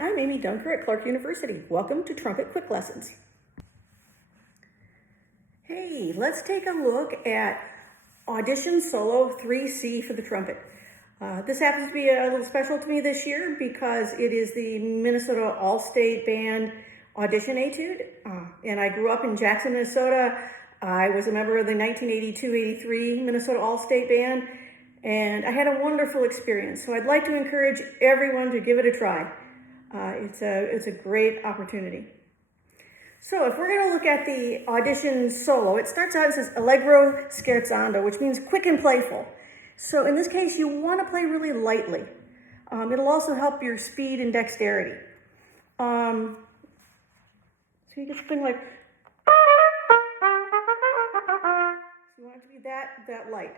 I'm Amy Dunker at Clarke University. Welcome to Trumpet Quick Lessons. Hey, let's take a look at Audition Solo 3C for the trumpet. This happens to be a little special to me this year because it is the Minnesota All-State Band Audition Etude. And I grew up in Jackson, Minnesota. I was a member of the 1982-83 Minnesota All-State Band, and I had a wonderful experience. So I'd like to encourage everyone to give it a try. It's a great opportunity. So if we're going to look at the audition solo, it starts out, it says Allegro scherzando, which means quick and playful. So in this case, you want to play really lightly. It'll also help your speed and dexterity. So you get something like, so you want it to be that light.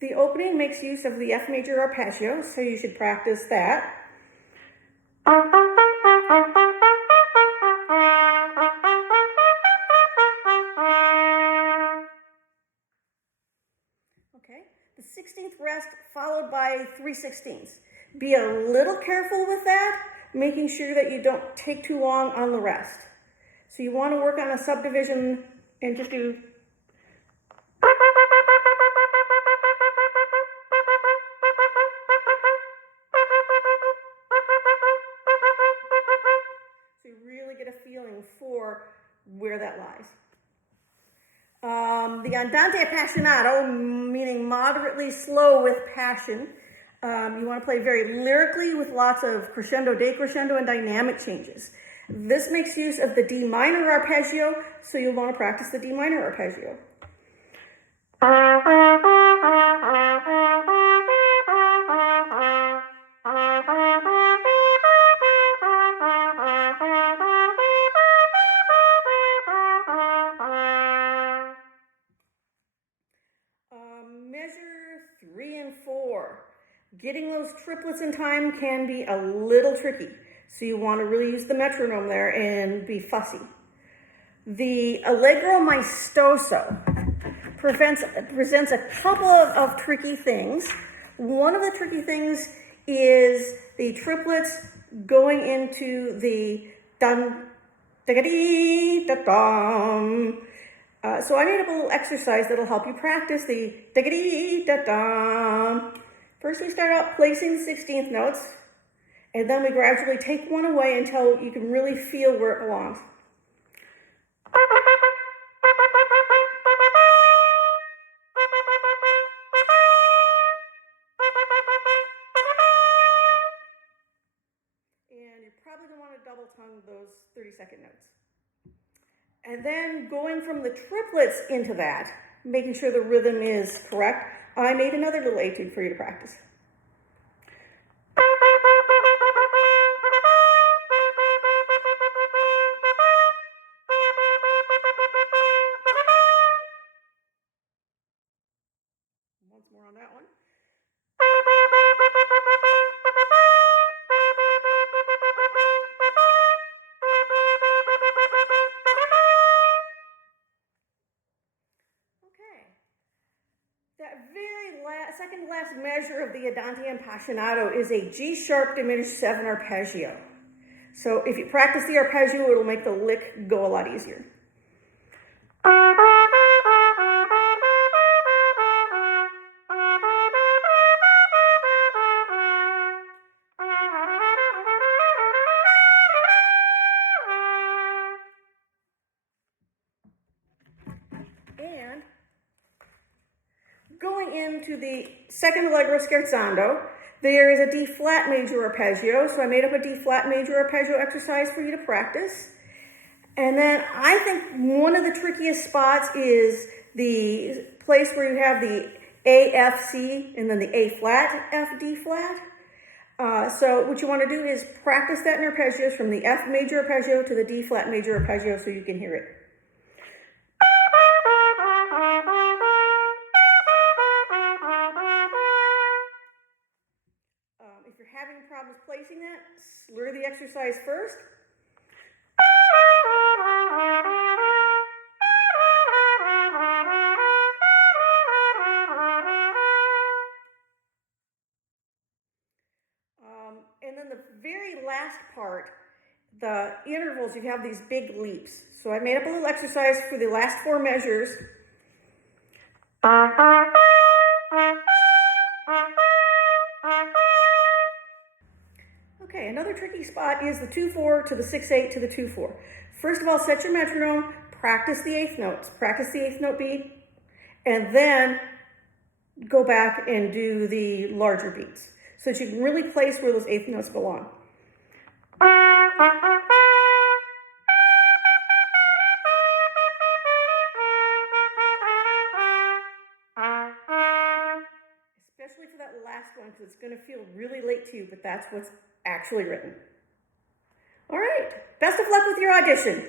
The opening makes use of the F major arpeggio, so you should practice that. Okay, the 16th rest followed by 3/16. Be a little careful with that, making sure that you don't take too long on the rest. So you want to work on a subdivision and just do. So you really get a feeling for where that lies. The andante appassionato, meaning moderately slow with passion. You want to play very lyrically with lots of crescendo, decrescendo, and dynamic changes. This makes use of the D minor arpeggio, so you'll want to practice the D minor arpeggio. Measure 3 and 4. Getting those triplets in time can be a little tricky, so you want to really use the metronome there and be fussy. The Allegro maestoso presents a couple of tricky things. One of the tricky things is the triplets going into the dun, da-ga-dee, da-dum. So I made up a little exercise that'll help you practice the da-ga-dee, da-dum. First we start out placing the 16th notes, and then we gradually take one away until you can really feel where it belongs. And you're probably going to want to double tongue those 30-second notes. And then going from the triplets into that, making sure the rhythm is correct, I made another little etude for you to practice. Once more on that one. That very second last measure of the andante appassionato is a G sharp diminished 7 arpeggio. So if you practice the arpeggio, it'll make the lick go a lot easier. And going into the second Allegro scherzando, there is a D flat major arpeggio, so I made up a D flat major arpeggio exercise for you to practice. And then I think one of the trickiest spots is the place where you have the A, F, C, and then the A flat, F, D flat. So what you want to do is practice that in arpeggios from the F major arpeggio to the D flat major arpeggio so you can hear it. If you're having problems placing that, slur the exercise first. And then the very last part, the intervals, you have these big leaps. So I made up a little exercise for the last 4 measures. Okay, another tricky spot is the 2-4 to the 6-8 to the 2-4. First of all, set your metronome, practice the 8th notes, practice the 8th note beat, and then go back and do the larger beats so that you can really place where those 8th notes belong. Especially for that last one, because it's going to feel really late to you, but that's what's actually written. All right, best of luck with your audition.